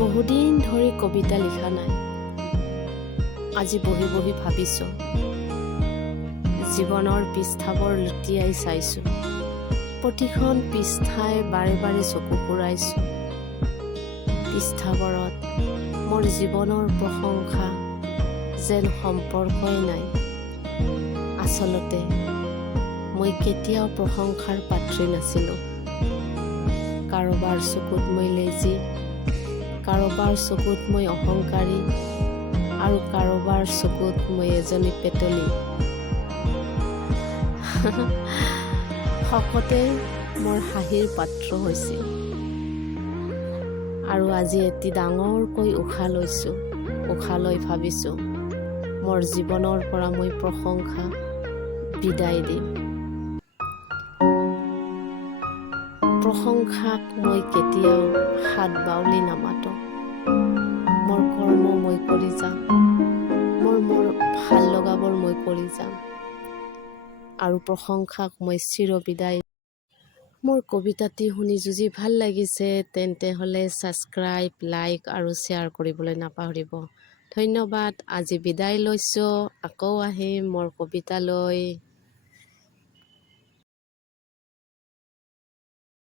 বহুদিন ধৰি কবিতা লিখা নাই। আজি বহি বহি ভাবিছোঁ, জীৱনৰ পৃষ্ঠাবোৰ লুটিয়াই চাইছোঁ। প্ৰতিখন পৃষ্ঠাই বাৰে বাৰে চকু ফুৰাইছোঁ। পৃষ্ঠাবোৰত মোৰ জীৱনৰ প্ৰশংসা যেন সম্পৰ্কই নাই। আচলতে মই কেতিয়াও প্ৰশংসাৰ পাত্ৰী নাছিলোঁ। কাৰোবাৰ চকুত মই লেজি, কাৰোবাৰ চকুত মই অহংকাৰী, আৰু কাৰোবাৰ চকুত মই এজনী পেতলী। শকতে মোৰ হাঁহিৰ পাত্ৰ হৈছিল। আৰু আজি এটি ডাঙৰকৈ উশাহ লৈছোঁ। উশাহ লৈ ভাবিছোঁ, মোৰ জীৱনৰ পৰা মই প্ৰশংসা বিদায় দিম। প্ৰশংসাক মই কেতিয়াও হাত বাউলি নামাতো। মোৰ কৰ্ম মই কৰি যাম, মোৰ ভাল লগাবোৰ মই কৰি যাম, আৰু প্ৰশংসাক মই চিৰবিদায়। মোৰ কবিতাটি শুনি যদি ভাল লাগিছে তেন্তে হ'লে ছাবস্ক্ৰাইব, লাইক আৰু শ্বেয়াৰ কৰিবলৈ নাপাহৰিব। ধন্যবাদ। আজি বিদায় লৈছোঁ। আকৌ আহিম মোৰ কবিতা লৈ।